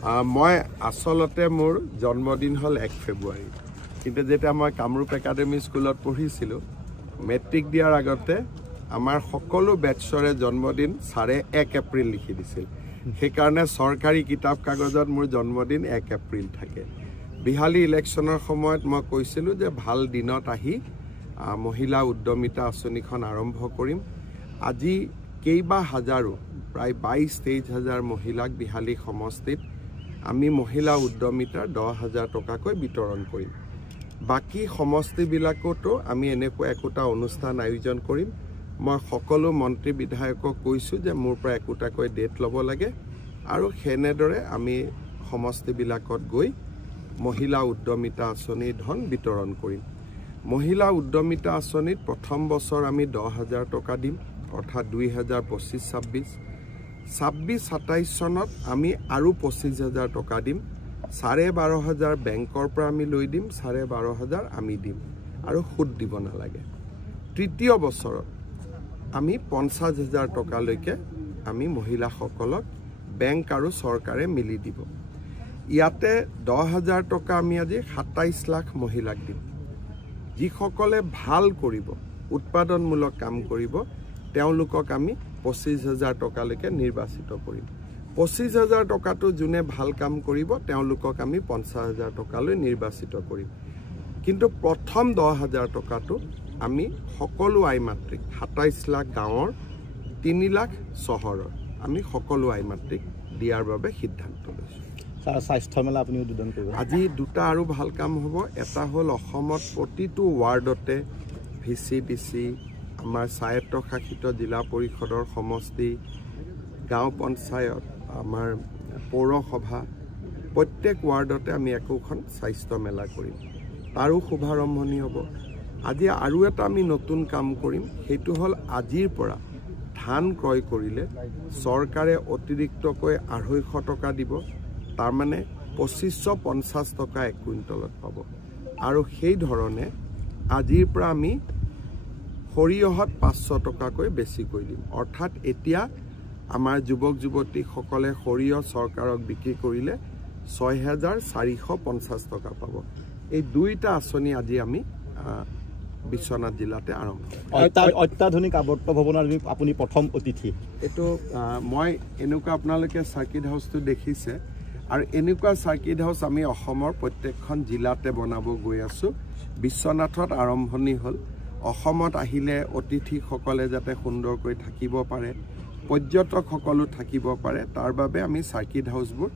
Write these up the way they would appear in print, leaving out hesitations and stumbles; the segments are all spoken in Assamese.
মই আসলতে মোৰ জন্মদিন হল 1 ফেব্ৰুৱাৰী কিন্তু যেতিয়া মই কামৰূপ একাডেমি স্কুলত পঢ়িছিলো মেট্ৰিক দিয়াৰ আগতে আমাৰ সকলো বেটছৰে জন্মদিন ছাৰে 1 এপ্ৰিল লিখি দিছিল সেইকাৰণে চৰকাৰী কিতাপ কাগজত মোৰ জন্মদিন 1 এপ্ৰিল থাকে বিহালী ইলেকশ্যনৰ সময়ত মই কৈছিলো যে ভাল দিনত আহি মহিলা উদ্যমিতা আঁচনিখন আৰম্ভ কৰিম আজি কেইবা হাজাৰো প্ৰায় 22-23 হাজাৰ মহিলাক বিহালী সমষ্টিত আমি মহিলা উদ্যমিতাৰ 10,000 টকাকৈ বিতৰণ কৰিম বাকি সমষ্টিবিলাকতো আমি এনেকুৱা একোটা অনুষ্ঠান আয়োজন কৰিম মই সকলো মন্ত্ৰী বিধায়কক কৈছো যে মোৰ পৰা একোটাকৈ ডেট ল'ব লাগে আৰু হেনেদৰে আমি সমষ্টিবিলাকত গৈ মহিলা উদ্যমিতা আঁচনিৰ ধন বিতৰণ কৰিম মহিলা উদ্যমিতা আঁচনিত প্ৰথম বছৰ আমি 10,000 টকা দিম অৰ্থাৎ 2025-26 26-27 চনত আমি আৰু 25,000 টকা দিম 12,500 বেংকৰ পৰা আমি লৈ দিম 12,500 আমি দিম আৰু সুদ দিব নালাগে তৃতীয় বছৰত আমি 50,000 টকালৈকে আমি মহিলাসকলক বেংক আৰু চৰকাৰে মিলি দিব ইয়াতে 10,000 টকা আমি আজি 27 লাখ মহিলাক দিম যিসকলে ভাল কৰিব উৎপাদনমূলক কাম কৰিব তেওঁলোকক আমি 25,000 টকালৈকে নিৰ্বাচিত কৰিম 25,000 টকাটো যোনে ভাল কাম কৰিব তেওঁলোকক আমি 50,000 টকালৈ নিৰ্বাচিত কৰিম কিন্তু প্ৰথম 10,000 টকাটো আমি সকলো আইমাতৃক 27 লাখ গাঁৱৰ 3 লাখ চহৰৰ আমি সকলো আইমাতৃক দিয়াৰ বাবে সিদ্ধান্ত লৈছো স্বাস্থ্য মেলা আপুনি উদ্বোধন কৰিব আজি দুটা আৰু ভাল কাম হ'ব এটা হ'ল অসমত প্ৰতিটো ৱাৰ্ডতে ভিচিডিসি আমাৰ স্বায়ত্তশাসিত জিলা পৰিষদৰ সমষ্টি গাঁও পঞ্চায়ত আমাৰ পৌৰসভা প্ৰত্যেক ৱাৰ্ডতে আমি একোখন স্বাস্থ্য মেলা কৰিম তাৰো শুভাৰম্ভণি হ'ব আজি আৰু এটা আমি নতুন কাম কৰিম সেইটো হ'ল আজিৰ পৰা ধান ক্ৰয় কৰিলে চৰকাৰে অতিৰিক্তকৈ 250 টকা দিব তাৰ মানে 2550 টকা 1 কুইণ্টলত পাব আৰু সেই ধৰণে আজিৰ পৰা আমি সৰিয়হত 500 টকাকৈ বেছিকৈ দিম অৰ্থাৎ এতিয়া আমাৰ যুৱক যুৱতীসকলে সৰিয়হ চৰকাৰক বিক্ৰী কৰিলে 6,450 টকা পাব এই দুইটা আঁচনি আজি আমি বিশ্বনাথ জিলাতে আৰম্ভ অত্যাধুনিক আৱৰ্ত ভৱনৰ আপুনি প্ৰথম অতিথি এটো মই এনেকুৱা আপোনালোকে সাৰ্কিট হাউসটো দেখিছে আৰু এনেকুৱা সাৰ্কিট হাউস আমি অসমৰ প্ৰত্যেকখন জিলাতে বনাব গৈ আছো বিশ্বনাথত আৰম্ভণি হ'ল অসমত আহিলে অতিথিসকলে যাতে সুন্দৰকৈ থাকিব পাৰে পৰ্যটকসকলো থাকিব পাৰে তাৰ বাবে আমি সাৰ্কিট হাউসবোৰ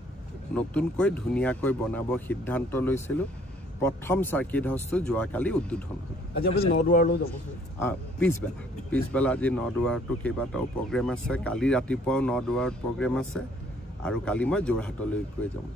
নতুনকৈ ধুনীয়াকৈ বনাব সিদ্ধান্ত লৈছিলো প্ৰথম সাৰ্কিট হাউসটো যোৱাকালি উদ্বোধন হ'ল আজি আপুনি নদুৱাৰলৈ যাব পিছবেলা আজি নদুৱাৰটো কেইবাটাও প্ৰগ্ৰেম আছে কালি ৰাতিপুৱাও নদুৱাৰত প্ৰগ্ৰেম আছে আৰু কালি মই যোৰহাটলৈ গৈ যাম